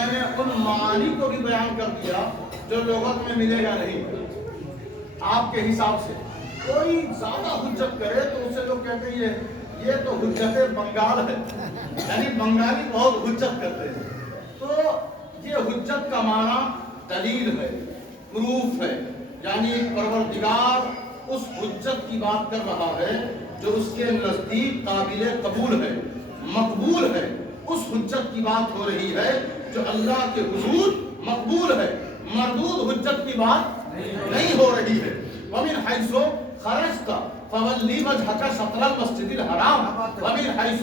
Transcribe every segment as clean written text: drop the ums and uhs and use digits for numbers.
میں نے ان معانی کو بھی بیان کر دیا جو لغت میں ملے گا نہیں. آپ کے حساب سے کوئی زیادہ حجت کرے تو اسے لوگ کہتے ہیں یہ تو حجت بنگال ہے، یعنی بنگالی بہت حجت کرتے ہیں. تو یہ حجت کا معنی دلیل ہے، پروف ہے، یعنی پروردگار اس حجت کی بات کر رہا ہے جو اس کے نزدیک قابل قبول ہے، مقبول ہے. اس حجت کی بات ہو رہی ہے جو اللہ کے حضور مقبول ہے. مردود حجت کی بات نہیں ہو رہی ہے. وَمِنْ حَيْثُ خَرَجْتَ فَوَلِّ وَجْهَكَ شَطْرَ الْمَسْجِدِ الْحَرَامِ وَمِنْ حَيْثُ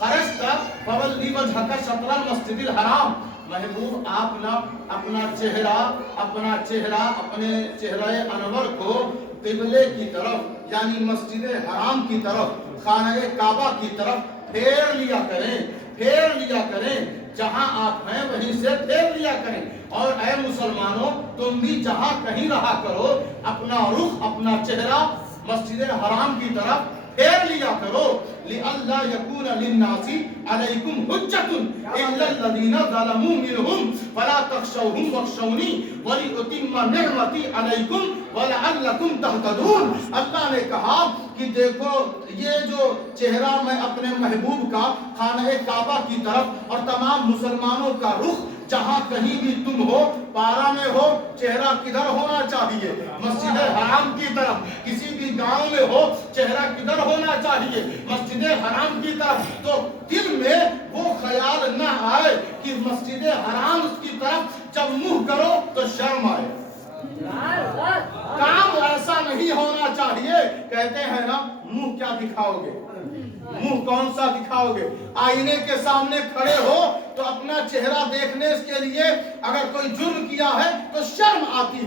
خَرَجْتَ فَوَلِّ وَجْهَكَ شَطْرَ الْمَسْجِدِ الْحَرَامِ. محبوب آپ نہ اپنا چہرہ اپنے چہرہ انور کو قبلے کی طرف یعنی مسجد حرام کی طرف، خانہ کعبہ کی طرف پھیر لیا کریں. جہاں آپ ہیں وہیں سے پھیر لیا کریں. اور اے مسلمانوں تم بھی جہاں کہیں رہا کرو اپنا رخ اپنا چہرہ مسجد حرام کی طرف پھیر لیا کرو. لئلا یکون للناس علیکم حجۃ الا الذین ظلموا منہم فلا تخشوہم واخشونی ولأتم نعمتی علیکم ولعلکم تہتدون. اللہ نے کہا کہ دیکھو یہ جو چہرہ میں اپنے محبوب کا خانہ کعبہ کی طرف اور تمام مسلمانوں کا رخ جہاں کہیں بھی تم ہو، پارا میں ہو چہرہ کدھر ہونا چاہیے؟ مسجد حرام کی طرف. کسی بھی گاؤں میں ہو چہرہ کدھر ہونا چاہیے؟ مسجد حرام کی طرف. تو دل میں وہ خیال نہ آئے کہ مسجد حرام کی طرف جب منہ کرو تو شرم آئے. کام ایسا نہیں ہونا چاہیے. کہتے ہیں نا منہ کیا دکھاؤ گے، منہ کون سا دکھاؤ گے؟ آئینے کے سامنے کھڑے ہو تو اپنا چہرہ دیکھنے کے لیے اگر کوئی جرم کیا ہے تو شرم آتی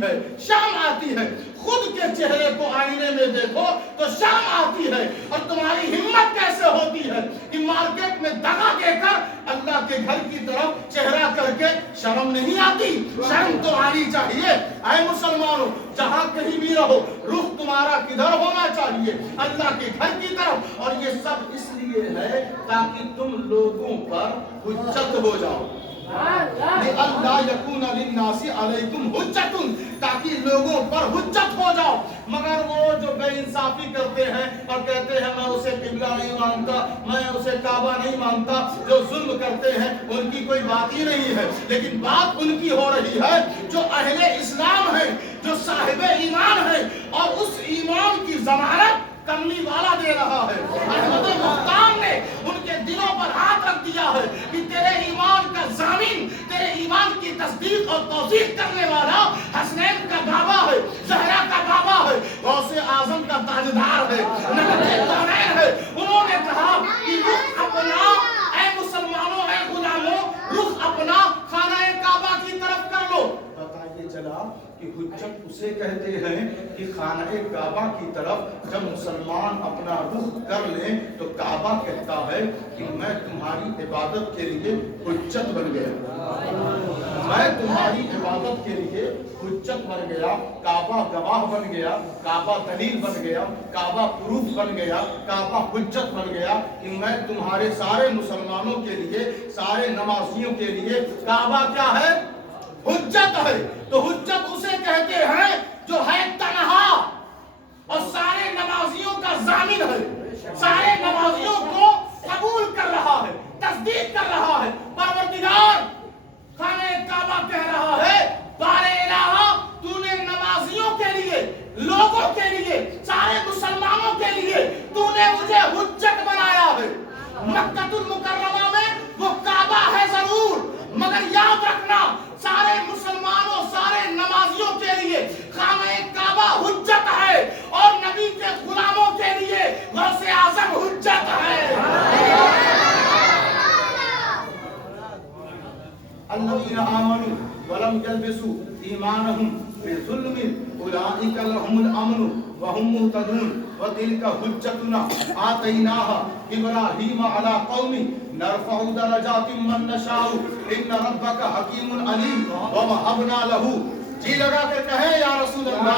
ہے. خود کے چہرے کو آئینے میں دیکھو تو شرم آتی ہے. اور تمہاری ہمت کیسے ہوتی ہے کہ مارکیٹ میں دگا دے کر اللہ کے گھر کی طرف چہرہ کر کے شرم نہیں آتی؟ شرم تو آنی چاہیے. اے مسلمانوں جہاں کہیں بھی رہو رخ تمہارا کدھر ہونا چاہیے؟ اللہ کے گھر کی طرف. اور یہ سب اس لیے ہے تاکہ تم لوگوں پر حجت ہو جاؤ. لئلا یکون للناس علیکم حجۃ، تاکہ لوگوں پر حجت ہو جاؤ. مگر وہ جو بے انصافی کرتے ہیں اور کہتے ہیں میں اسے قبلہ نہیں مانتا، میں اسے کعبہ نہیں مانتا، جو ظلم کرتے ہیں ان کی کوئی بات ہی نہیں ہے. لیکن بات ان کی ہو رہی ہے جو اہل اسلام ہے، جو صاحب ایمان ہے، اور اس ایمان کی ضمانت کملی والا دے رہا ہے. احمد مختار نے ان کے دلوں پر ہاتھ رکھ دیا ہے کہ تیرے ایمان کا ضامن، تیرے ایمان کی تصدیق اور توثیق کرنے والا حسنین کا بابا ہے، زہرا کا بابا ہے، غوث اعظم کا تاجدار ہے، نبی کونین ہے. انہوں نے کہا کہ رخ اپنا، اے مسلمانوں اے غلاموں، رخ اپنا خانہ کعبہ کی طرف کر لو. پتہ یہ چلا کہ حجت اسے کہتے ہیں کہ خانہ کعبہ کی طرف جب مسلمان اپنا رخ کر لیں تو کعبہ کہتا ہے کہ میں تمہاری عبادت کے لیے حجت بن گیا، میں تمہاری عبادت کے لیے حجت بن گیا. کعبہ گواہ بن گیا، کعبہ دلیل بن گیا، کعبہ پروف بن گیا، کعبہ حجت بن گیا کہ میں تمہارے سارے مسلمانوں کے لیے، سارے نمازیوں کے لیے کعبہ کیا ہے؟ حجت ہے. تو حجت اسے کہتے ہیں جو ہے تنہا اور سارے نمازیوں کا ضامن ہے، سارے نمازیوں کو قبول کر رہا ہے، تصدیق کر رہا ہے. پروردگار خانہ کعبہ کہہ رہا ہے بار الہ تو نے نمازیوں کے لیے، لوگوں کے لیے، سارے مسلمانوں کے لیے تو نے مجھے حجت بنایا ہے. مکہ المکرمہ میں وہ کعبہ ہے ضرور، مگر یاد رکھنا سارے مسلمانوں، سارے نمازیوں کے لیے خانہ کعبہ حجت ہے، اور نبی کے غلاموں کے لیے غوث اعظم حجت ہے. الذین آمنوا ولم یلبسوا ایمانہم بظلم اولئک لهم الامن وهم مهتدون. وتلک حجتنا آتیناها ابراہیم علی قوم نرفع درجات من نشاء ان ربک حکیم علیم ووهبنا له. جی لگا کے کہیں یا رسول اللہ.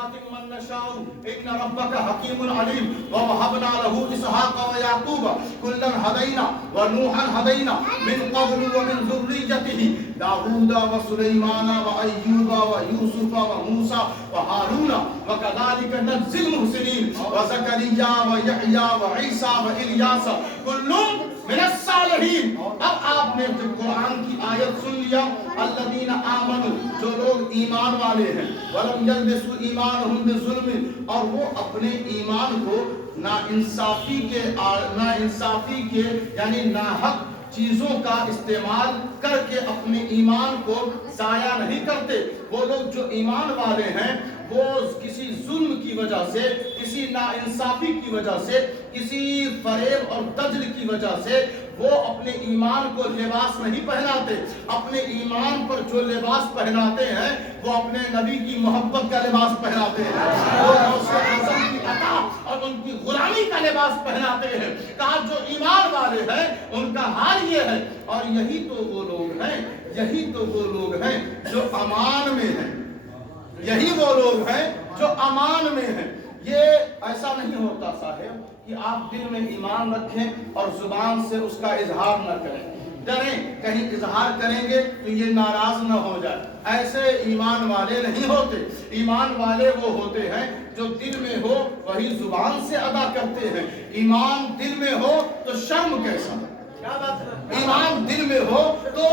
درجات من نشاء ان ربك حكيم عليم ووهبنا له اسحاق ويعقوب كلا هدينا ونوحا هدينا من قبل ومن ذريته داود وسليمان وايوب ويوسف وموسى وهارون وكذلك نجزي المحسنين وزكريا ويحيى وعيسى والياس كل من الصالحین. اب آپ نے جب قرآن کی آیت سن لیا الذین آمنوا جو لوگ ایمان والے ہیں ولم یلبسوا ایمانہم بظلم اور وہ اپنے ایمان کو ناانصافی کے یعنی ناحق چیزوں کا استعمال کر کے اپنے ایمان کو ضائع نہیں کرتے. وہ لوگ جو ایمان والے ہیں وہ کسی ظلم کی وجہ سے کسی ناانصافی کی وجہ سے کسی فریب اور دجل کی وجہ سے وہ اپنے ایمان کو لباس نہیں پہناتے. اپنے ایمان پر جو لباس پہناتے ہیں وہ اپنے نبی کی محبت کا لباس پہناتے ہیں, وہ غوث اعظم کی عطا اور ان کی غلامی کا لباس پہناتے ہیں. کہا جو ایمان والے ہیں ان کا حال یہ ہے. اور یہی تو وہ لوگ ہیں جو امان میں ہیں, یہی وہ لوگ ہیں جو امان میں ہیں. یہ ایسا نہیں ہوتا صاحب کہ آپ دل میں ایمان رکھیں اور زبان سے اس کا اظہار نہ کریں. ڈریں کہیں اظہار کریں گے تو یہ ناراض نہ ہو جائے. ایسے ایمان والے نہیں ہوتے. ایمان والے وہ ہوتے ہیں جو دل میں ہو وہی زبان سے ادا کرتے ہیں. ایمان دل میں ہو تو شرم کیسا, ایمان دل میں ہو تو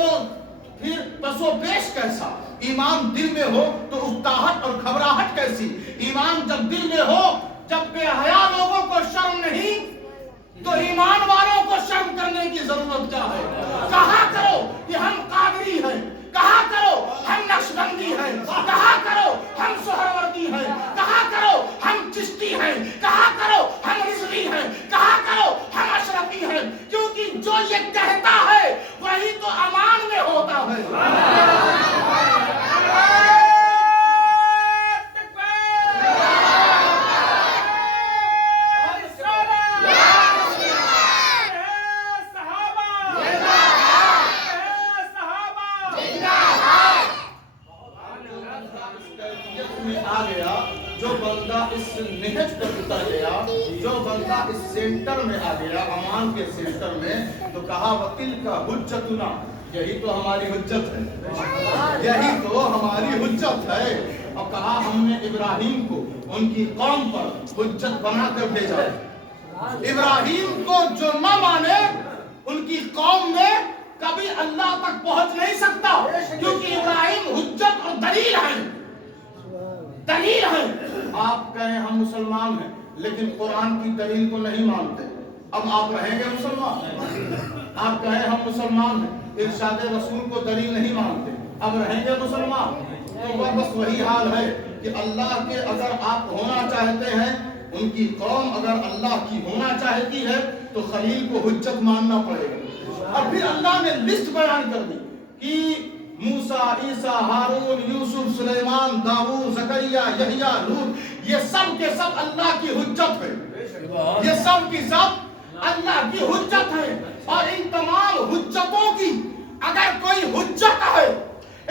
پھر پس و پیش کیسا, ایمان دل میں ہو تو اکتاہٹ اور گھبراہٹ کیسی. ایمان جب دل میں ہو, جب بے حیا لوگوں کو شرم نہیں تو ایمان والوں کو شرم کرنے کی ضرورت کیا ہے. کہا کرو کہ ہم قادری ہیں, کہا کرو ہم نقشبندی ہیں, کہا کرو ہم سہروردی ہیں, کہا کرو ہم چشتی ہیں, کہا کرو ہم رضوی ہیں, کہا کرو ہم اشرفی ہیں, کیونکہ جو یہ کہتا ہے وہی تو امان میں ہوتا ہے. جو بندہ اس نہج پر اتر گیا, جو بندہ اس سینٹر میں آ گیا, امان کے سینٹر میں, تو کہا وَتِلْكَ حُجَّتُنَا یہی تو ہماری حجت ہے, یہی تو ہماری حجت ہے. اور کہا ہم نے ابراہیم کو ان کی قوم پر حجت بنا کر بھیجا. ابراہیم کو جو نہ مانے ان کی قوم میں کبھی اللہ تک پہنچ نہیں سکتا, کیونکہ ابراہیم حجت اور دلیل ہے. آپ کہیں ہم مسلمان ہیں لیکن قرآن کی دلیل کو نہیں مانتے, اب آپ رہیں گے مسلمان. آپ کہیں ہم مسلمان ہیں, ارشاد رسول کو دلیل نہیں مانتے, اب رہیں گے مسلمان. تو بس وہی حال ہے کہ اللہ کے اگر آپ ہونا چاہتے ہیں, ان کی قوم اگر اللہ کی ہونا چاہتی ہے تو خلیل کو حجت ماننا پڑے گا. اور پھر اللہ نے لسٹ بیان کر دی کہ موسیٰ, عیسیٰ, ہارون, یوسف, سلیمان, داؤد, زکریا, یحییٰ, لوط, یہ سب کے سب اللہ کی حجت ہے. یہ سب کی سب اللہ کی حجت ہے. اور ان تمام حجتوں کی اگر کوئی حجت ہے,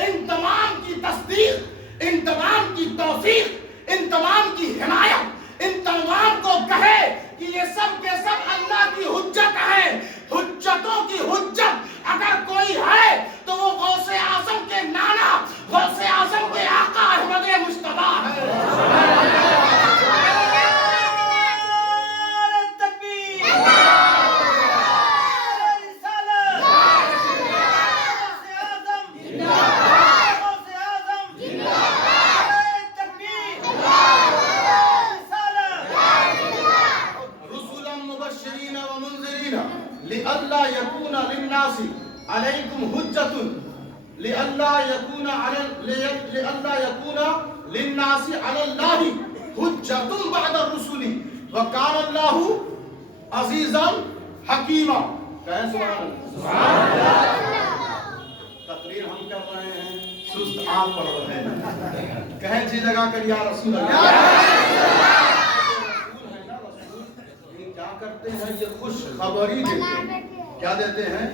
ان تمام کی تصدیق, ان تمام کی توثیق, ان تمام کی حمایت, ان تمام کو کہے کہ یہ سب کے سب اللہ کی حجت ہے. حجتوں کی حجت اگر کوئی ہے تو وہ غوث اعظم کے نانا, غوث اعظم کے آقا احمد مصطفیٰ ہے. لئلا يكون للناس عليكم حجة لئلا يكون للناس على الله حجة بعد الرسل وكان الله عزيزا حكيما. کہیں سبحان اللہ. تقریر ہم کر رہے ہیں, سست آپ پڑھ رہے ہیں. کہیں جی لگا کر یا رسول اللہ. کیا کرتے ہیں, یہ خوش خبری دیتے ہیں. کیا دیتے ہیں؟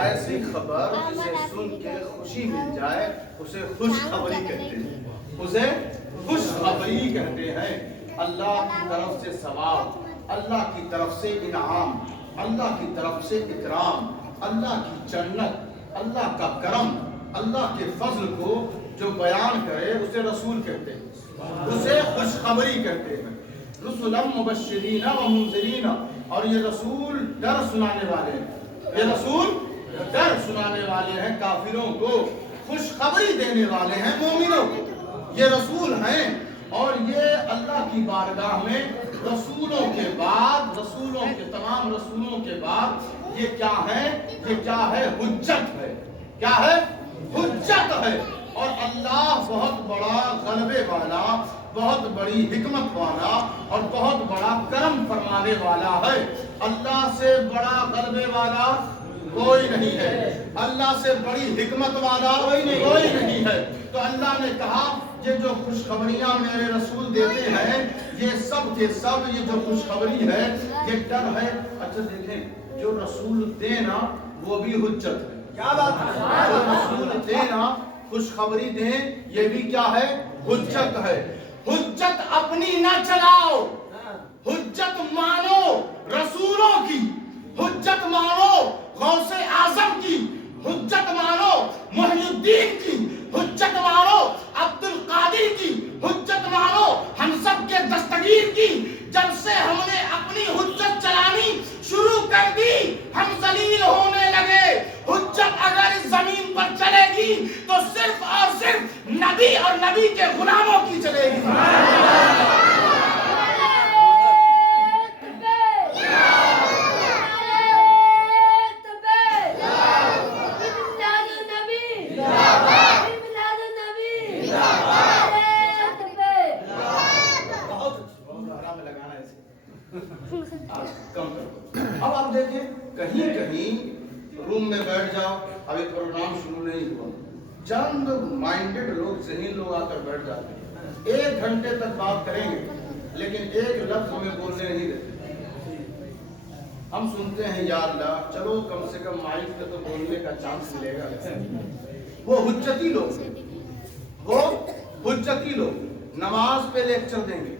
ایسی خبر جسے سن کے خوشی مل جائے اسے خوشخبری کہتے ہیں، اسے خوشخبری کہتے ہیں۔ اللہ کی طرف سے ثواب، اللہ کی طرف سے انعام، اللہ کی طرف سے اکرام، اللہ کی جنت، اللہ کا کرم، اللہ کے فضل کو جو بیان کرے اسے رسول کہتے ہیں، اسے خوشخبری کہتے ہیں۔ رسلا مبشرین و منذرین، اور یہ رسول ڈر سنانے والے ہیں، یہ رسول ڈر سنانے والے ہیں کافروں کو، خوشخبری دینے والے ہیں مومنوں کو، یہ رسول ہیں۔ اور یہ اللہ کی بارگاہ میں رسولوں کے بعد، رسولوں کے تمام رسولوں کے بعد یہ کیا ہے؟ یہ کیا ہے؟ حجت ہے۔ کیا ہے؟ حجت ہے۔ اور اللہ بہت بڑا غلبے والا، بہت بڑی حکمت والا اور بہت بڑا کرم فرمانے والا ہے۔ اللہ سے بڑا غلبے والا کوئی نہیں ہے، اللہ سے بڑی حکمت والا کوئی نہیں ہے۔ تو اللہ نے کہا یہ جو خوشخبریاں میرے رسول دیتے ہیں یہ سب کے سب، یہ جو خوشخبری ہے یہ ڈر ہے۔ اچھا دیکھیں، جو رسول دینا وہ بھی حجت ہے۔ کیا بات ہے؟ جو رسول دینا، خوشخبری دیں، یہ بھی کیا ہے؟ حجت ہے۔ حجت اپنی نہ چلاؤ، حجت مانو رسولوں کی، حجت مانو غوث اعظم کی، حجت مانو محی الدین کی، حجت مانو عبد القادر کی، حجت مانو ہم سب کے دستگیر کی۔ جب سے ہم نے اپنی حجت چلانی شروع کر دی ہم ذلیل ہونے لگے۔ حجت اگر اس زمین پر چلے گی تو صرف اور صرف نبی اور نبی کے غلاموں کی چلے گی۔ اب آپ دیکھیں، کہیں کہیں روم میں بیٹھ جاؤ، ابھی پروگرام شروع نہیں ہوا، چند مائنڈڈ لوگ، ذہین لوگ آ کر بیٹھ جاتے ہیں، 1 گھنٹے تک بات کریں گے لیکن ایک لفظ ہمیں بولنے نہیں دیتے۔ ہم سنتے ہیں یا اللہ چلو کم سے کم مائک پہ تو بولنے کا چانس ملے گا۔ وہ حجتی لوگ، وہ حجتی لوگ نماز پہ لیکچر دیں گے،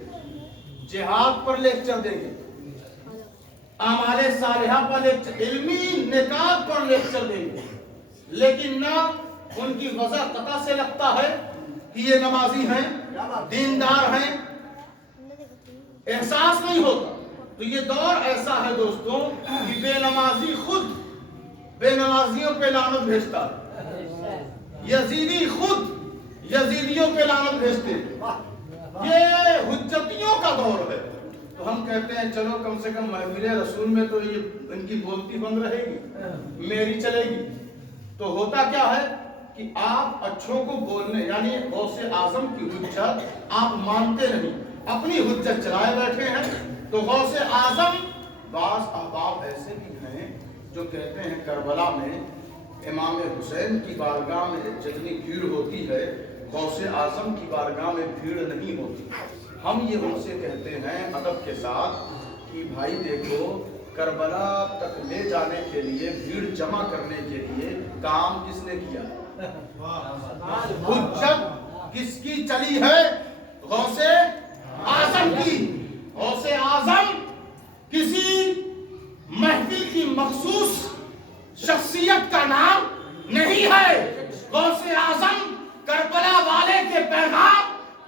جہاد پر لیکچر دیں گے، اعمال صالحہ پر لیکچر، علمی نکات پر لیکچر دیں گے، لیکن نہ ان کی وضع قطع سے لگتا ہے کہ یہ نمازی ہیں، دیندار ہیں، احساس نہیں ہوتا۔ تو یہ دور ایسا ہے دوستوں کہ بے نمازی خود بے نمازیوں پہ لعنت بھیجتا ہے، یزیدی خود یزیدیوں پہ لعنت بھیجتے ہیں۔ یہ حجتیوں کا دور ہے۔ تو ہم کہتے ہیں چلو کم سے کم محفل رسول میں تو یہ ان کی بولتی بند رہے گی، میری چلے گی۔ تو ہوتا کیا ہے کہ آپ اچھوں کو بولنے، یعنی غوث اعظم کی حجت آپ مانتے نہیں، اپنی حجت چلائے بیٹھے ہیں۔ تو غوث اعظم، بعض احباب ایسے بھی ہیں جو کہتے ہیں کربلا میں امام حسین کی بارگاہ میں جتنی بھیڑ ہوتی ہے غوث اعظم کی بارگاہ میں بھیڑ نہیں ہوتی۔ ہم یہ ان سے کہتے ہیں ادب کے ساتھ کہ بھائی دیکھو، کربلا تک لے جانے کے لیے، بھیڑ جمع کرنے کے لیے کام کس نے کیا؟ حجت کس کی چلی ہے؟ غوث اعظم کی۔ غوث اعظم کسی محفل کی مخصوص شخصیت کا نام نہیں ہے۔ غوث اعظم کربلا والے کے پیغام،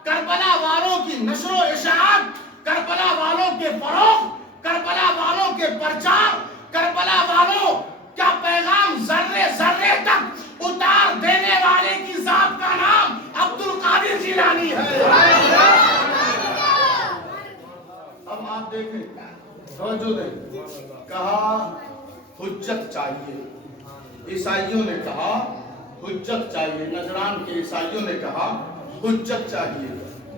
کربلا والوں کی نشر و اشاعت، کربلا والوں کے فروغ، کربلا والوں کے پرچار، کربلا والوں کا پیغام ذرے ذرے تک اتار دینے والے کی ذات کا نام عبد القادر جیلانی ہے۔ اب آپ دیکھیں، توجہ دیں، کہا حجت چاہیے، عیسائیوں نے کہا حجت چاہیے، نجران کے عیسائیوں نے کہا حجت چاہیے۔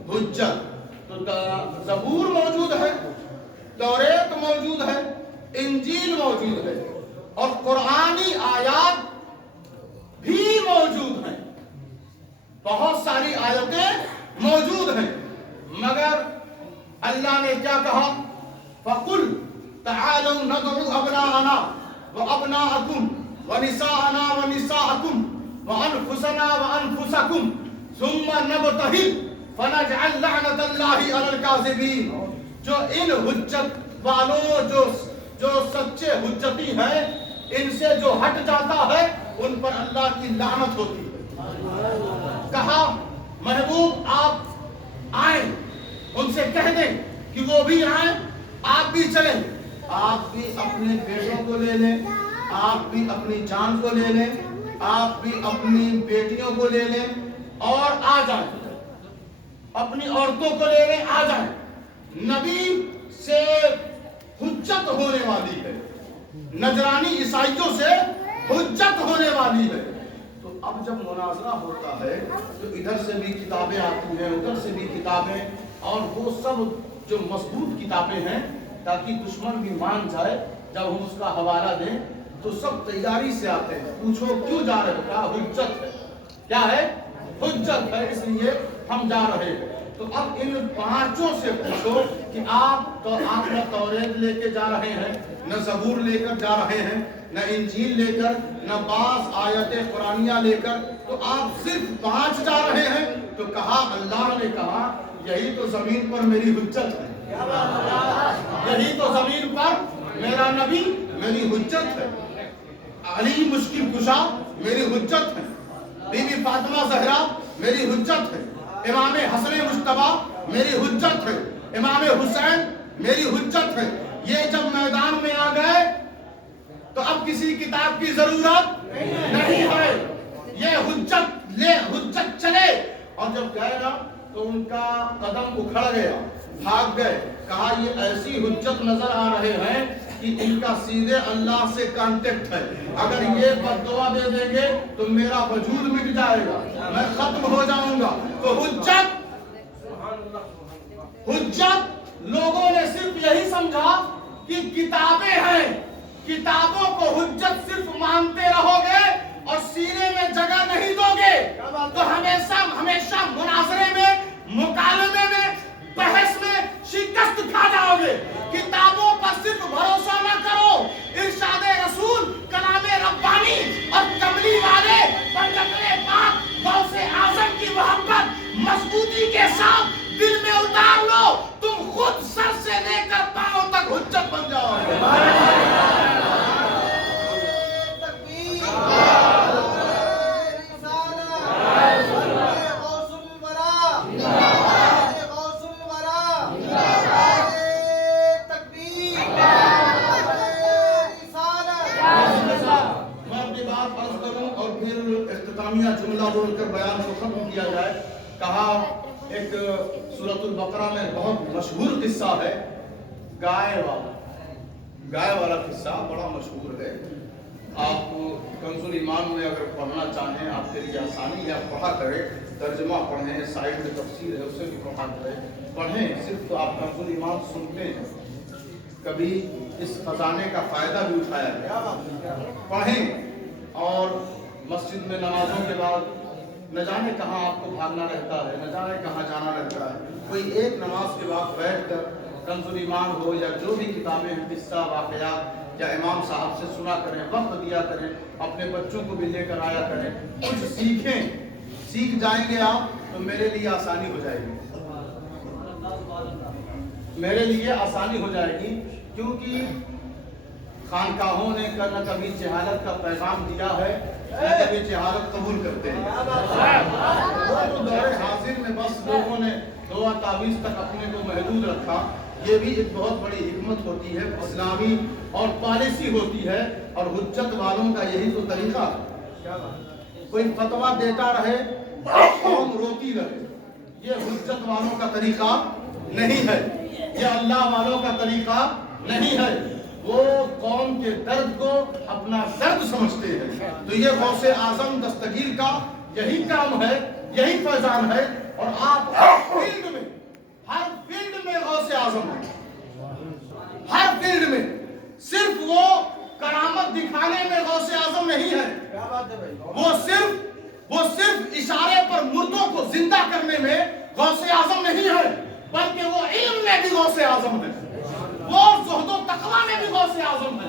حجت تو زبور موجود ہے، توریت موجود ہے، انجیل موجود ہے، اور قرآنی آیات بھی موجود ہیں، بہت ساری آیتیں موجود ہیں، مگر اللہ نے کیا کہا؟ فَقُلْ تَعَالَوْا نَدْعُ أَبْنَاءَنَا وابناءکم ونساءنا ونساءکم وانفسنا وانفسکم ثم نبتہل فنجعل لعنت اللہ علی الکاذبین. جو ان حجت والوں جو سچے حجتی ہیں ان سے جو ہٹ جاتا ہے ان پر اللہ کی لعنت ہوتی ہے. کہا محبوب آپ آئیں, ان سے کہہ دیں کہ وہ بھی آئیں, آپ بھی چلیں, آپ بھی اپنے بیٹوں کو لے لیں, آپ بھی اپنی جان کو لے لیں, آپ بھی اپنی بیٹیوں کو لے لیں اور آ جائیں, اپنی عورتوں کو لے لیں, آ جائیں. نبی سے حجت ہونے والی ہے, نجرانی عیسائیوں سے حجت ہونے والی ہے. تو اب جب مناظرہ ہوتا ہے تو ادھر سے بھی کتابیں آتی ہیں, ادھر سے بھی کتابیں, اور وہ سب جو مضبوط کتابیں ہیں تاکہ دشمن بھی مان جائے. جب ہم اس کا حوالہ دیں تو سب تیاری سے آتے ہیں, پوچھو کیوں جا رہے ہو, کیا حجت ہے, کیا ہے حجت ہے, اس لیے ہم جا رہے ہیں. تو اب ان پانچوں سے پوچھو کہ آپ نہ توریت لے کے جا رہے ہیں, نہ زبور لے کر جا رہے ہیں, نہ انجیل لے کر, نہ بعض آیت قرآنیہ لے کر, تو آپ صرف 5 جا رہے ہیں. تو کہا, اللہ نے کہا یہی تو زمین پر میری حجت ہے, یہی تو زمین پر میرا نبی میری حجت ہے. علی مشکل کشا میری حجت ہے, بی بی فاطمہ زہرا میری حجت ہے, امام حسن مجتبیٰ میری حجت ہے, امام حسین میری حجت ہے. یہ جب میدان میں آ گئے تو اب کسی کتاب کی ضرورت نہیں ہے, یہ حجت چلے. اور جب گئے نا تو ان کا قدم اکھڑ گیا, بھاگ گئے. کہا یہ ایسی حجت نظر آ رہے ہیں کہ ان کا سیدھے اللہ سے کانٹیکٹ ہے, اگر یہ بد دعا دے دیں گے تو میرا وجود مٹ جائے گا, میں ختم ہو جاؤں گا. تو حجت لوگوں نے صرف یہی سمجھا کہ کتابیں ہیں, کتابوں کو حجت صرف مانتے رہو گے اور سینے میں جگہ نہیں دو گے تو ہمیشہ مناظرے میں, مکالمے میں, بحث میں شکست کھا جاؤ گے. کتابوں پر صرف بھروسہ نہ کرو, ارشاد رسول, کلام ربانی اور کملی والے پنجتنے پاک غوث اعظم کی محبت مضبوطی کے ساتھ دل میں اتار لو, تم خود سر سے لے کر پاؤں تک حجت بن جاؤ گے. جملہ بول کر بیان کو ختم کیا جائے. کہا ایک سورۃ البقرہ میں بہت مشہور قصہ ہے, گائے والا قصہ بڑا مشہور ہے. آپ کنز الایمان میں اگر پڑھنا چاہیں, آپ کے لیے آسانی ہے, آپ پڑھا کریں, ترجمہ پڑھیں, سائڈ میں تفسیر ہے اسے بھی پڑھا کریں, پڑھیں. صرف آپ کنز الایمان سنتے ہیں, کبھی اس خزانے کا فائدہ بھی اٹھایا ہے, پڑھیں. اور مسجد میں نمازوں کے بعد نہ جانے کہاں آپ کو بھاگنا رہتا ہے, نہ جانے کہاں جانا رہتا ہے, کوئی ایک نماز کے بعد بیٹھ کر کنز الایمان ہو یا جو بھی کتابیں ہیں, قصہ واقعات یا امام صاحب سے سنا کریں, وقت دیا کریں, اپنے بچوں کو بھی لے کر آیا کریں, کچھ سیکھیں. سیکھ جائیں گے آپ تو میرے لیے آسانی ہو جائے گی, میرے لیے آسانی ہو جائے گی. کیونکہ خانقاہوں نے نہ کبھی جہالت کا پیغام دیا ہے, نہ کبھی جہالت قبول کرتے ہیں. تو دور حاضر میں بس لوگوں نے دعا تعویذ تک اپنے کو محدود رکھا. یہ بھی ایک بہت بڑی حکمت ہوتی ہے, اسلامی اور پالیسی ہوتی ہے, اور حجت والوں کا یہی تو طریقہ ہے. کوئی فتویٰ دیتا رہے, قوم روتی رہے, یہ حجت والوں کا طریقہ نہیں ہے, یہ اللہ والوں کا طریقہ نہیں ہے. وہ قوم کے درد کو اپنا درد سمجھتے ہیں. تو یہ غوث اعظم دستگیر کا یہی کام ہے, یہی فیضان ہے. اور آپ ہر فیلڈ میں غوث اعظم ہے, ہر فیلڈ میں. صرف وہ کرامت دکھانے میں غوث اعظم نہیں ہے, وہ صرف اشارے پر مردوں کو زندہ کرنے میں غوث اعظم نہیں ہے, بلکہ وہ علم میں بھی غوث اعظم ہے, وہ زہد و تقویٰ میں بھی غوث اعظم ہے.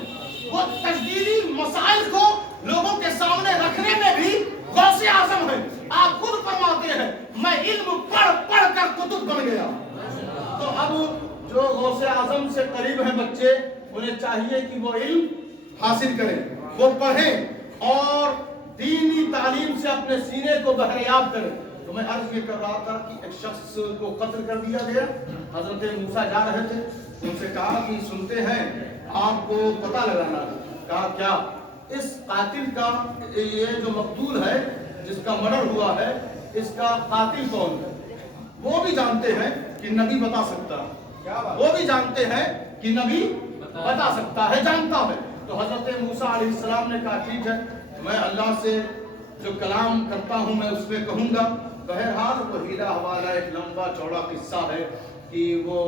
वो तजदीदी मसाइल को लोगों के सामने रखने में भी गौसे आजम है। आप खुद फरमाते हैं मैं इल्म पढ़ पढ़ कर कुतुब बन गया। तो अब जो गौसे आजम से करीब है बच्चे, उन्हें चाहिए कि वो इल्म हासिल करें, वो पढ़ें और दीनी तालीम से अपने सीने को बहरियाब करें। तो मैं अर्ज ये कर रहा था कि एक शख्स को कत्ल कर दिया गया। हजरत मूसा जा रहे थे, उनसे कहा कि सुनते हैं आपको पता लगाना। कहा क्या? इस कातिल का, ये जो मकतूल है जिसका मर्डर हुआ है, इसका कातिल कौन है? वो भी जानते हैं कि नबी बता सकता है, वो भी जानते हैं कि नबी बता सकता है, जानता है। तो हजरत मूसा अलैहिस्सलाम ने कहा ठीक है, मैं अल्लाह से जो कलाम करता हूँ मैं उसमें कहूँगा। बहरहाल वो हीरा हवाला एक लंबा चौड़ा किस्सा है कि वो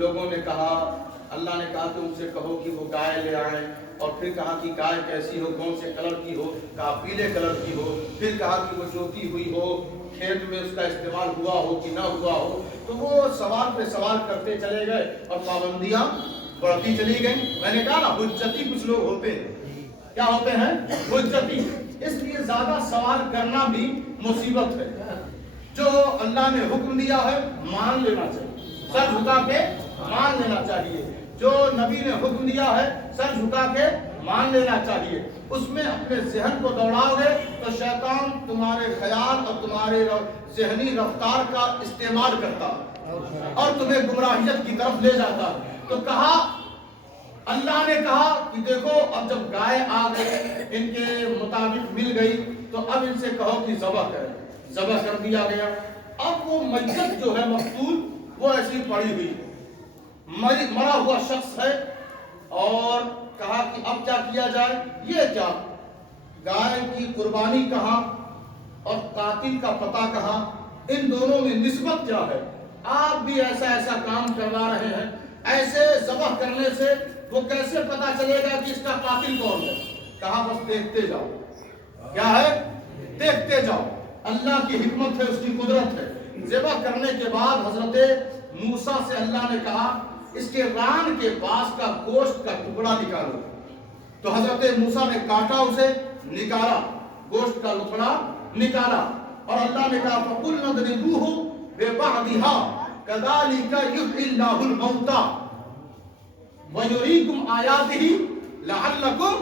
लोगों ने कहा, अल्लाह ने कहा कि उनसे कहो कि वो गाय ले आए, और फिर कहा कि गाय कैसी हो, कौन से कलर की हो, कहा पीले कलर की हो, फिर कहा कि वो जोती हुई हो, खेत में उसका इस्तेमाल हुआ हो कि ना हुआ हो। तो वो सवाल पे सवाल करते चले गए और पाबंदियां बढ़ती चली गई। मैंने कहा ना, हुज्जती कुछ लोग होते हैं, क्या होते हैं? हुज्जती। इसलिए ज्यादा सवाल करना भी मुसीबत है। जो अल्लाह ने हुक्म दिया है मान लेना चाहिए, सर झुका के मान लेना चाहिए। जो नबी ने हुक्म दिया है सर झुका के मान लेना चाहिए। उसमें अपने जहन को दौड़ाओगे तो शैतान तुम्हारे ख्याल और तुम्हारे जहनी रफ्तार का इस्तेमाल करता और तुम्हें गुमराहियत की तरफ ले जाता। तो कहा, अल्लाह ने कहा कि देखो अब जब गाय आ गई, इनके मुताबिक मिल गई, तो अब इनसे कहो कि ज़बह करें। ज़बह कर दिया गया। अब वो मय्यत जो है मकतूल, वो ऐसी पड़ी हुई मरा हुआ शख्स है, और कहा कि अब क्या किया जाए? ये क्या, गाय की कुर्बानी कहाँ और कातिल का पता कहाँ, इन दोनों में निस्बत क्या है? आप भी ऐसा ऐसा काम करवा रहे हैं, ऐसे ज़बह करने से वो कैसे पता चलेगा कि इसका कातिल कौन है? कहा बस देखते जाओ। क्या है? देखते जाओ। अल्लाह की हिकमत है, उसकी कुदरत है। ज़बह करने के बाद हजरत मूसा से अल्लाह ने कहा इसके रान के पास का गोश्त का टुकड़ा निकालो। तो हजरत मूसा ने काटा, उसे निकाला, गोश्त का टुकड़ा निकाला, और अल्लाह ने कहा फकुल नदरिबूहु बिबअदिहा कदालिका युहयिल्लाहुल मौता व युरीकुम आयातिही लअल्लकुम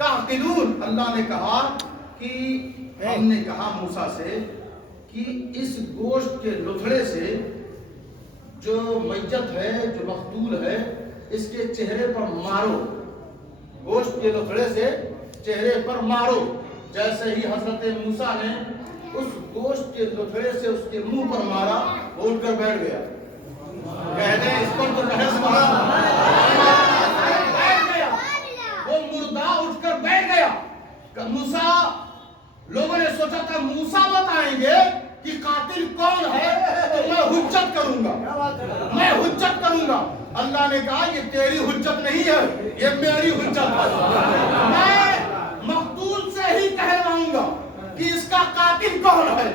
ताक़िलून। अल्लाह ने कहा कि हमने कहा मूसा से कि इस गोश्त के लुथड़े से जो मय्यत है, जो मकतूल है, इसके चेहरे पर मारो, गोश्त के लुथड़े से चेहरे पर मारो। जैसे ही हजरत मूसा ने उस गोश्त के लुथड़े से उसके मुंह पर मारा, वो उठकर बैठ गया। कहते हैं इस पर तो कहे सुभान अल्लाह, बैठ गया, वो मुर्दा उठकर बैठ गया। मूसा, लोगों ने सोचा था मूसा बताएंगे कि कातिल कौन है तो मैं हुज्जत करूंगा, मैं हुज्जत करूंगा। अल्लाह ने कहा ये तेरी हुज्जत नहीं है, ये मेरी हुज्जत है। मैं मकतूल से ही कहलवाऊंगा कि इसका कातिल कौन है।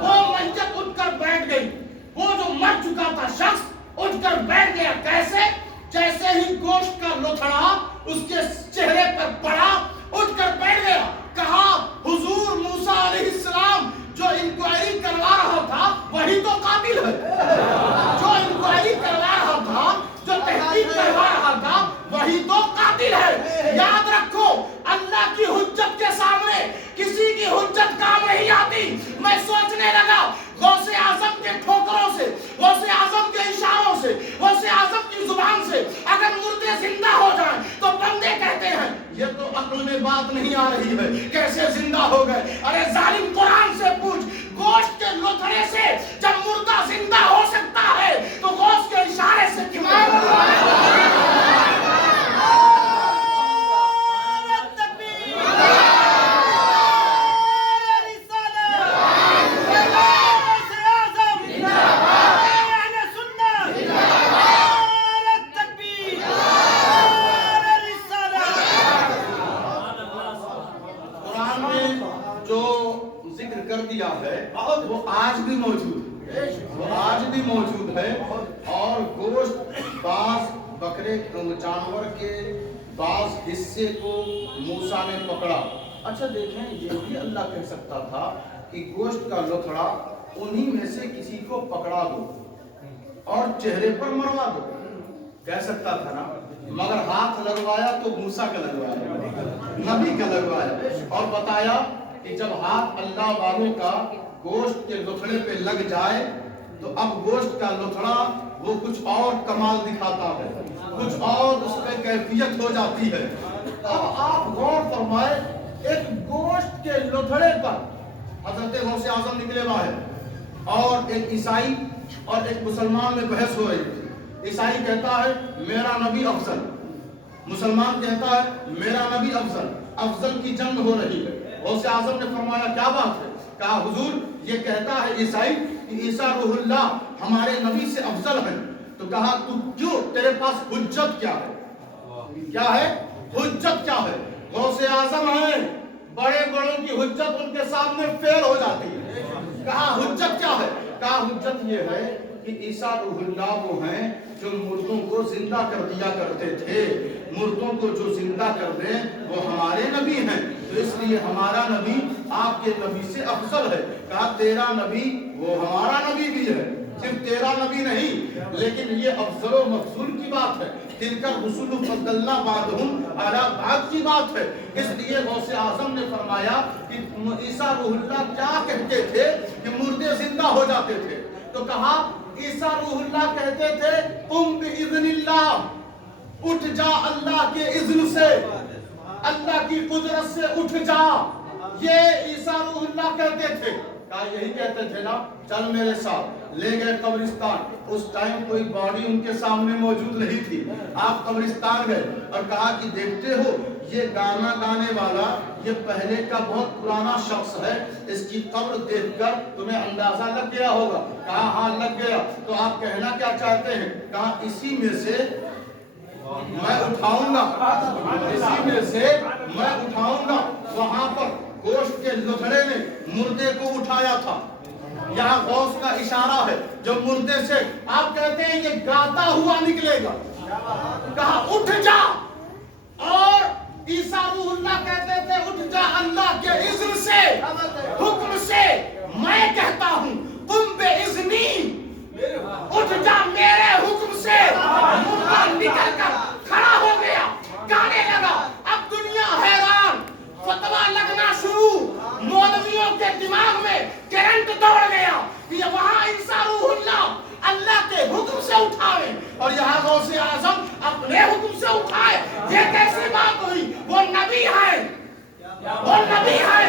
वो मय्यत उठकर बैठ गई, वो जो मर चुका था शख्स उठकर बैठ गया। कैसे? जैसे ही गोश्त का लुथड़ा उसके चेहरे पर पड़ा, उठकर बैठ गया। कहा हुजूर मूसा अलैहिस्सलाम जो इंक्वायरी करवा रहा था वही तो कातिल है, जो इंक्वायरी करवा रहा था, जो तहकीक करवा रहा था वही तो कातिल है। याद रखो, अल्लाह की हुज्जत के सामने किसी की हुज्जत काम नहीं आती। मैं सोचने लगा गौसे आजम के ठोकरों से, गौसे आजम के इशारों से, गौसे आजम की जुबान से अगर मुर्दे जिंदा हो जाएं तो बंदे कहते हैं ये तो अक्ल में बात नहीं आ रही है, कैसे जिंदा हो गए? अरे जालिम, कुरान से पूछ, गोश्त के लुथड़े से जब मुर्दा जिंदा हो सकता है तो गोश्त के इशारे से क्यों? वो आज भी मौजूद है, वो आज भी मौजूद है। और गोश्त बास बकरे जानवर के बाज हिस्से को मूसा ने पकड़ा। अच्छा देखें, ये भी अल्लाह कह सकता था कि गोश्त का लोथड़ा उन्हीं में से किसी को पकड़ा दो और चेहरे पर मरवा दो, कह सकता था ना, मगर हाथ लगवाया तो मूसा का लगवाया, नबी का लगवाया, और बताया कि जब हाथ अल्लाह वालों का गोश्त के लोथड़े पे लग जाए तो अब गोश्त का लोथड़ा वो कुछ और कमाल दिखाता है, कुछ और उस पर कैफियत हो जाती है। अब आप गौर फरमाए, एक गोश्त के लोथड़े पर हजरत गौसे आजम निकले बाहर और एक ईसाई और एक मुसलमान में बहस हो रही थी। ईसाई कहता है मेरा नबी अफजल, मुसलमान कहता है मेरा नबी अफजल, अफजल की जंग हो रही है। गौसे आजम ने फरमाया क्या बात है? कहा हुजूर ये कहता है ईसाई कि ईसा रूहुल्लाह हमारे नबी से अफजल है। तो कहा तू क्यों, तेरे पास हुज्जत क्या है? क्या है हुज्जत? क्या है? गौसे आजम है, बड़े बड़ों की हुज्जत उनके सामने फेल हो जाती है। कहा हुज्जत क्या है? कहा हुज्जत ये है कि ईसा रूहुल्लाह वो हैं जो मुर्दों को जिंदा कर दिया करते थे, मुर्दों को जो जिंदा कर दें वो हमारे नबी हैं, तो इसलिए हमारा नबी आपके नबी से अफजल है। कहा तेरा नबी वो हमारा नबी भी है, सिर्फ तेरा नबी नहीं, लेकिन ये अफजल व मफजूल की बात है, तिलकर रुसूल फद्दलना बादहुम अला बाद की बात है। इसलिए गौसे आजम ने फरमाया कि ईसा रूहुल्लाह क्या कहते थे कि मुर्दे जिंदा हो जाते थे, तो कहा ईसा रूहुल्लाह कहते थे कुम बिइज़्निल्लाह, उठ जा अल्लाह के इज़्न से, अल्लाह की कुदरत से उठ जा, ये ईसा रूहुल्लाह कहते थे। कहा यही कहते थे ना, चल मेरे साथ। ले गए कब्रिस्तान। उस टाइम कोई बॉडी उनके सामने मौजूद नहीं थी। आप कब्रिस्तान गए और कहा कि देखते हो ये गाना गाने वाला ये पहले का बहुत पुराना शख्स है, इसकी कब्र देखकर तुम्हें अंदाजा लग गया होगा। कहा हाँ लग गया। तो आप कहना क्या चाहते हैं? कहा इसी में से मैं उठाऊंगा, इसी में से मैं उठाऊंगा। वहां पर गोश्त के लोथड़े ने मुर्दे को उठाया था। यहाँ गौस का इशारा है, जो मुर्दे से आप कहते हैं ये गाता हुआ निकलेगा। कहा उठ जा, और ईसा रूहुल्लाह कहते थे उठ जा अल्लाह के इज़्न से, हुक्म से। मैं कहता हूँ तुम बेइज़्नी, उठ जा मेरे हुक्म से। मुर्दा निकल कर खड़ा हो गया, गाने लगा। अब दुनिया हैरान, फतवा लगना शुरू, मौलवियों के दिमाग में करंट दौड़ गया कि वहां ईसा रूहुल्लाह अल्लाह के हुक्म से उठाए और यहाँ गौसे आजम अपने हुक्म से उठाए। ये कैसी बात हुई? वो नबी है, वो नबी है,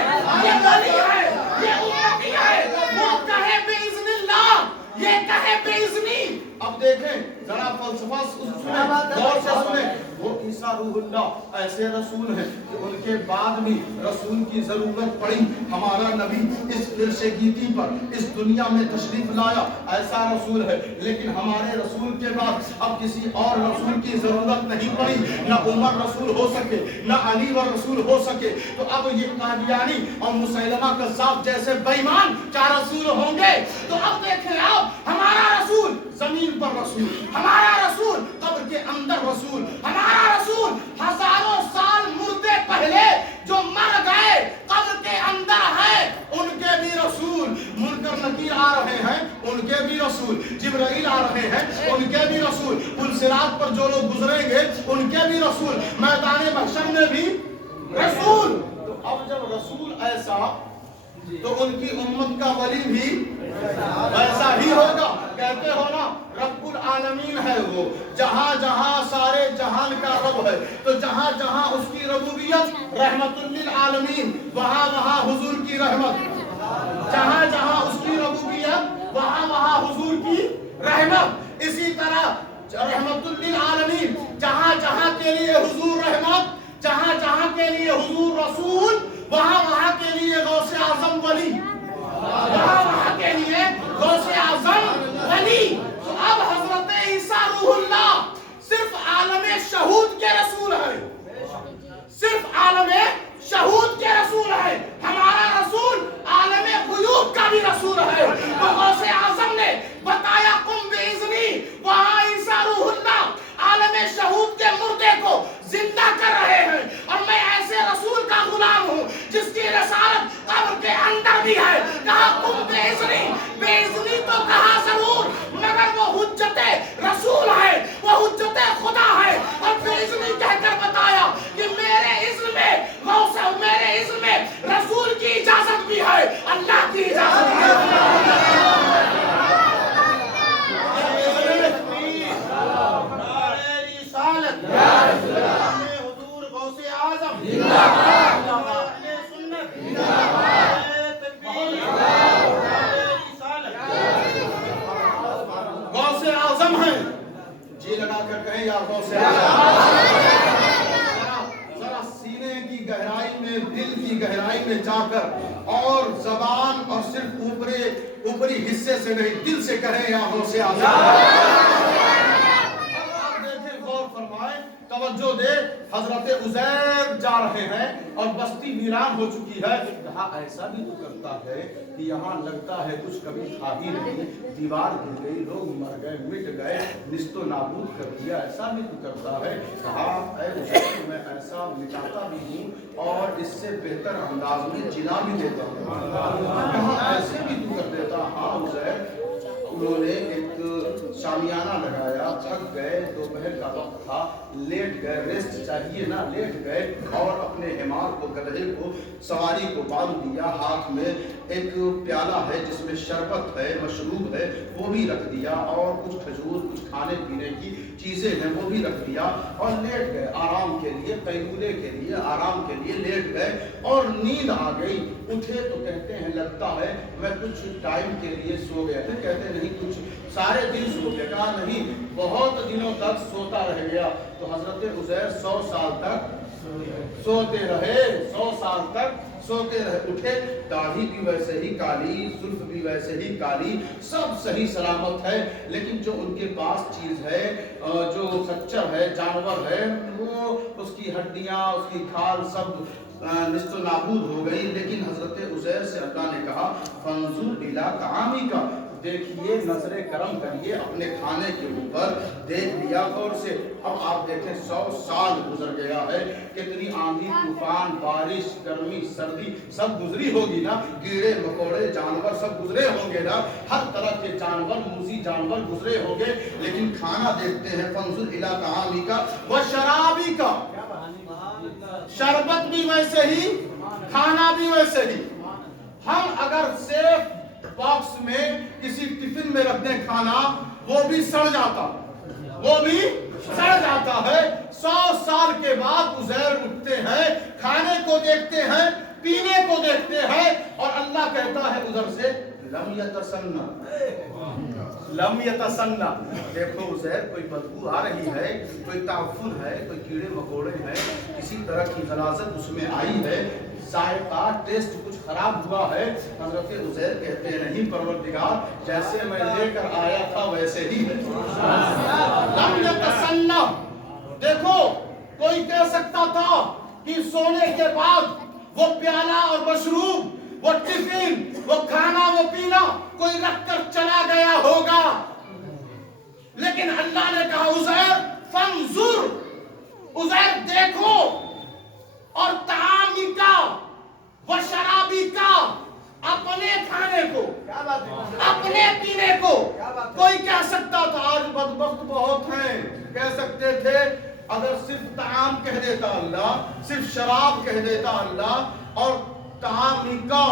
ये वली है, ये उम्मती है। वो कहे बेइज़्निल्लाह, ये कहे बेइज़्नी। अब देखें जरा फलसफा सुने, गौर से सुने। वो ईसा रूहुल्लाह ऐसे रसूल हैं कि उनके बाद भी रसूल की जरूरत पड़ी। हमारा नबी इस फिरशगीती पर इस दुनिया में तशरीफ लाया, ऐसा रसूल है। लेकिन हमारे रसूल के बाद अब किसी और रसूल की जरूरत नहीं पड़ी। न उमर रसूल हो सके, न अली व रसूल हो सके, तो अब ये कादियानी और मुसैलमा कज़्ज़ाब जैसे बेईमान क्या रसूल होंगे? तो अब देखें आप, हमारा रसूल जमीन पर रसूल, हमारा रसूल कब्र के अंदर रसूल, हमारा रसूल हजारों साल मुर्दे पहले जो मर गए कब्र के अंदर है, उनके भी रसूल। मुनकर नकीर आ रहे हैं, उनके भी रसूल। जिब्राइल आ रहे हैं, उनके भी रसूल। पुल सिरात पर जो लोग गुजरेंगे उनके भी रसूल। मैदान महशर में भी रसूल। तो अब जब रसूल ऐसा, तो उनकी उम्मत का वली भी वैसा ही होगा। कहते हो ना रब्बुल आलमीन है वो, जहां जहां सारे जहान का रब है, तो जहां जहां उसकी रबूबियत रहमतुल लिल आलमीन, वहां वहां हुजूर की रहमत। जहां जहां उसकी रबूबियत वहां वहां हुजूर की रहमत। इसी तरह रहमतुल लिल आलमीन, जहां जहां के लिए हुजूर रहमत, जहां जहां के लिए हुजूर रसूल, वहां वहां के लिए गौसे आजम वली, वहां वहां के लिए गौसे आजम वली। तो अब हजरत ईसा रूहुल्लाह सिर्फ आलमे शहूद के रसूल है, सिर्फ आलमे शहूद के रसूल है। हमारा रसूल आलमे गुयूब का भी रसूल है। तो गौसे आजम ने बताया कुम बिइज़्नी, वहां ईसा रूहुल्लाह आलमे शहूद के मुर्दे को जिंदा कर भी है। कहा तुम बेइज्जती तो कहा जरूर, मगर वो हुज्जत रसूल है, वो हुज्जत खुदा है। और बेइज्जती कहकर बताया कि मेरे इज्न में गौसे, मेरे इज्न में रसूल की इजाजत भी है, अल्लाह की इजाजत भी है। गौसे आजम है, जी लगा कर कहें यार गौसे जरा सीने की गहराई में, दिल की गहराई में जाकर और जबान और सिर्फ ऊपरी हिस्से से नहीं, दिल से कहें या गौसे आजम। तवज्जो दे, हजरत उजैर जा रहे हैं और बस्ती वीरान हो चुकी है। कहा ऐसा भी तो करता है कि यहाँ लगता है कुछ कभी था ही नहीं, दीवार गिर गई, लोग मर गए, मिट गए, निस्तो नाबूद कर दिया, ऐसा भी तो करता है। कहा ऐ उजैर मैं ऐसा मिटाता भी हूँ और इससे बेहतर अंदाज में जिला भी देता हूँ। कहा ऐसे भी तो कर देता। हाँ उजैर, उन्होंने एक शामियाना लगाया, थक गए, दोपहर का वक्त था, लेट गए, रेस्ट चाहिए ना, लेट गए और अपने हिमार को, गधे को, सवारी को बांध दिया। हाथ में एक प्याला है जिसमें शरबत है, मशरूब है, वो भी रख दिया और कुछ खजूर, कुछ खाने पीने की चीजें हैं वो भी रख दिया और लेट गए आराम के लिए, कैलूले के लिए, आराम के लिए लेट गए और नींद आ गई। उठे तो कहते हैं लगता है मैं कुछ टाइम के लिए सो गया था, कहते नहीं कुछ सारे दिन सो गया। कहा नहीं, बहुत दिनों तक सोता रह गया। तो हजरत उजैर 100 साल तक सोते रहे, 100 साल तक सोते रहे। उठे, दाढ़ी भी वैसे ही काली, जुल्फ भी वैसे ही काली, सब सही सलामत है, लेकिन जो उनके पास चीज है, जो खच्चर है, जानवर है, वो उसकी हड्डियां, उसकी खाल सब निस्तो नाबूद हो गई। लेकिन हजरत उजैर से अल्लाह ने कहा फंजुर इला तामी का, देखिए, नजरे करम करिए अपने खाने के ऊपर, देख लिया गौर से। अब आप देखें 100 साल गुजर गया है, कितनी आंधी तूफान, बारिश, गर्मी, सर्दी सब गुजरी होगी ना, कीड़े मकोड़े जानवर सब गुजरे होंगे ना, हर तरह के जानवर, मूसी जानवर गुजरे होंगे, लेकिन खाना देखते हैं फंजुर इला तामी का व शराबी का, शरबत भी वैसे ही, खाना भी वैसे ही। हम अगर सिर्फ बॉक्स में किसी टिफिन में रख दें खाना, वो भी सड़ जाता, वो भी सड़ जाता है। 100 साल के बाद उजैर उठते हैं, खाने को देखते हैं, पीने को देखते हैं और अल्लाह कहता है उधर से लम यतसन्ना, लम यतसन्ना। देखो उजैर, कोई बदबू आ रही है, कोई ताफुन है, कोई कीड़े मकोड़े हैं, किसी तरह की गलाजत उसमें आई है, जायका टेस्ट कुछ खराब हुआ है। हजरत उजैर कहते हैं नहीं परवरदिगार, जैसे मैं लेकर आया था वैसे ही है। लम यतसन्ना। देखो, कोई कह सकता था कि सोने के बाद वो प्याला और मशरूब, वो टिफिन, वो खाना, वो पीना कोई रख कर चला गया होगा, लेकिन अल्लाह ने कहा उजैर फंजुर, उजैर देखो, और तामी का व शराबी का, अपने खाने को, अपने पीने को। कोई कह सकता था आज बदबख्त बहुत हैं, कह सकते थे अगर सिर्फ ताम कह देता अल्लाह, सिर्फ शराब कह देता अल्लाह और तामी का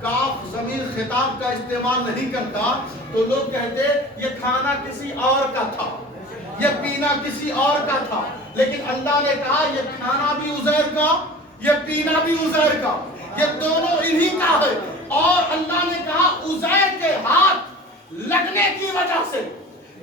काफ ज़मीर खिताब का इस्तेमाल नहीं करता, तो लोग कहते ये खाना किसी और का था, ये पीना किसी और का था। लेकिन अल्लाह ने कहा ये खाना भी उजैर का, ये पीना भी उजैर का, ये दोनों इन्हीं का है। और अल्लाह ने कहा उजैर के हाथ लगने की वजह से,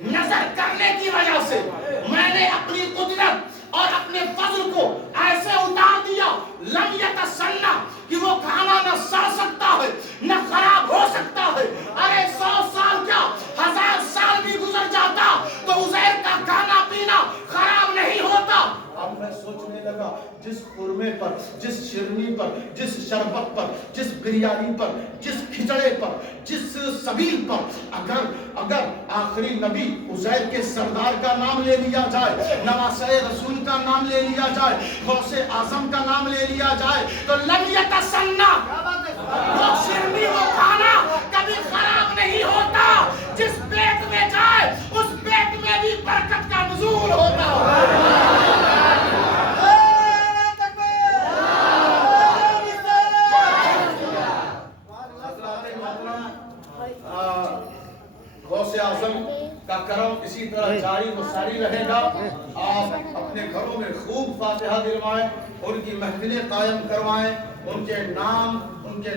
नजर करने की वजह से मैंने अपनी कुदरत और अपने फजल को ऐसे उतार दिया, लम यतसन्ना, कि वो खाना न सड़ सकता है, न खराब हो सकता है। अरे 100 साल क्या, 1000 साल भी गुजर जाता तो उजैर का खाना पीना खराब नहीं होता। अब मैं सोचने लगा, जिस खुरमे पर, जिस शिरनी पर, जिस शरबत पर, जिस बिरयानी पर, जिस खिचड़े पर, जिस सबील पर अगर आखिरी नबी उजैर के सरदार का नाम ले लिया जाए, नवासे रसूल का नाम ले लिया जाए, गौसे आजम का नाम ले लिया जाए, तो लम यतसन्ना, वो शिरनी, वो इसी तरह जारी व सारी रहेगा। आप अपने घरों में खूब फातिहा दिलवाएं, उनकी महफिलें कायम करवाएं, उनके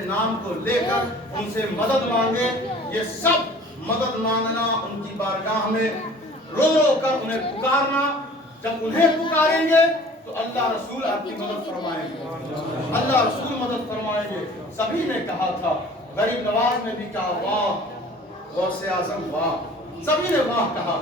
नाम को लेकर उनसे मदद मांगे। ये सब मदद मांगना, उनकी बारगाह में रो रो कर उन्हें पुकारना। जब उन्हें पुकारेंगे तो अल्लाह रसूल आपकी मदद फरमाएंगे, अल्लाह रसूल मदद फरमाएंगे। सभी ने कहा था, गरीब नवाज ने भी कहा वाह, गौसे आजम वाह, सभी ने वाह कहा।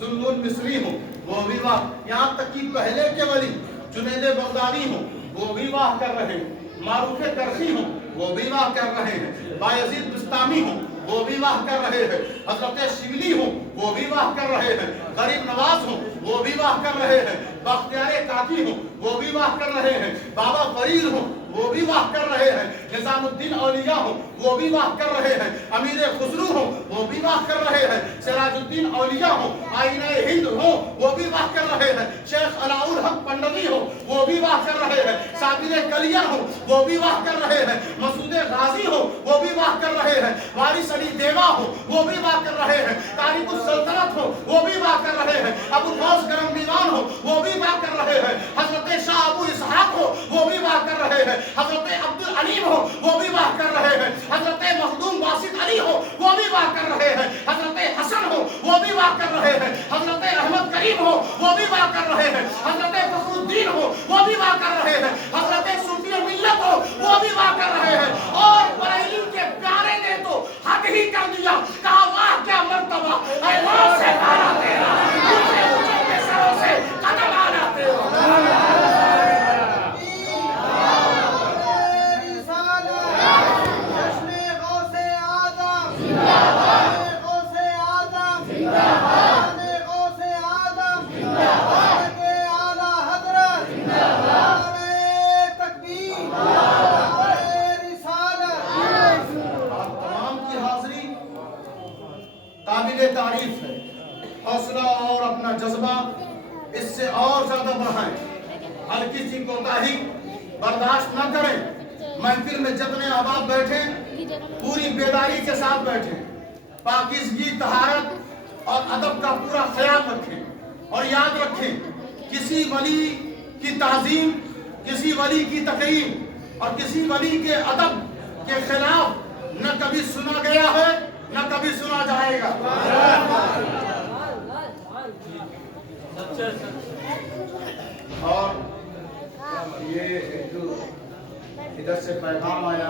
जुन्नुन मिस्री हो वो भी वाह, यहाँ तक कि पहले के वली जुनैद बगदादी हो वो भी वाह कर रहे हैं, मारूफ करखी हो वो भी वाह कर रहे हैं, बायजीद बिस्तामी हो वो भी वाह कर रहे हैं, हजरत शिबली हो वो भी वाह कर रहे हैं, गरीब नवाज हो वो भी वाह कर रहे हैं, बख्तियार काकी हो वो भी वाह कर रहे हैं, बाबा फरीद हो वो भी वाह कर रहे हैं, निजामुद्दीन औलिया हो वो भी वाह कर रहे हैं, अमीर खुसरू हो वो भी वाह कर रहे हैं, सिराजुद्दीन औलिया हो, आईने हिंद हो वो भी वाह कर रहे हैं, शेख अलाउल हक पंडवी हो वो भी वाह कर रहे हैं, साबिर कलिया हो वो भी वाह कर रहे हैं, मसूद गाजी हो वो भी वाह कर रहे हैं, वारिस अली देवा हो वो भी वाह कर रहे हैं, तारिकुस सल्तनत हो वो भी वाह कर रहे हैं, अबू गौस करम दीवान हो वो भी वाह कर रहे हैं, हजरत शाह अबू इसहाक हो वो भी वाह कर रहे हैं, हजरत अब्दुल अलीम हो वो भी वाह कर रहे हैं, हजरत मखदूम बासित अली हो वो भी वाह कर रहे हैं, हजरत हसन हो वो भी वाह कर रहे हैं, हजरत अहमद करीम हो वो भी वाह कर रहे हैं, हजरत फखरुद्दीन हो वो भी वाह कर रहे हैं, हजरत सूफी मिल्लत हो वो भी वाह कर रहे हैं। और बरेली के प्यारे ने तो हद ही कर दिया, कहा वाह क्या मर्तबा ऐ गौस से पारा तेरा, ऊंचे ऊंचे के सरों से कदम आना तेरा। काबिले तारीफ है, हौसला और अपना जज्बा इससे और ज्यादा बढ़ाएं, हल्की सी कोताही बर्दाश्त न करें। महफिल में जितने अहबाब बैठे पूरी बेदारी के साथ बैठे, पाकिज़गी, तहारत और अदब का पूरा ख्याल रखें। और याद रखें, किसी वली की ताज़ीम, किसी वली की तकरीम और किसी वली के अदब के खिलाफ न कभी सुना गया है न कभी सुना जाएगा। और ये एक इधर से पैगाम आया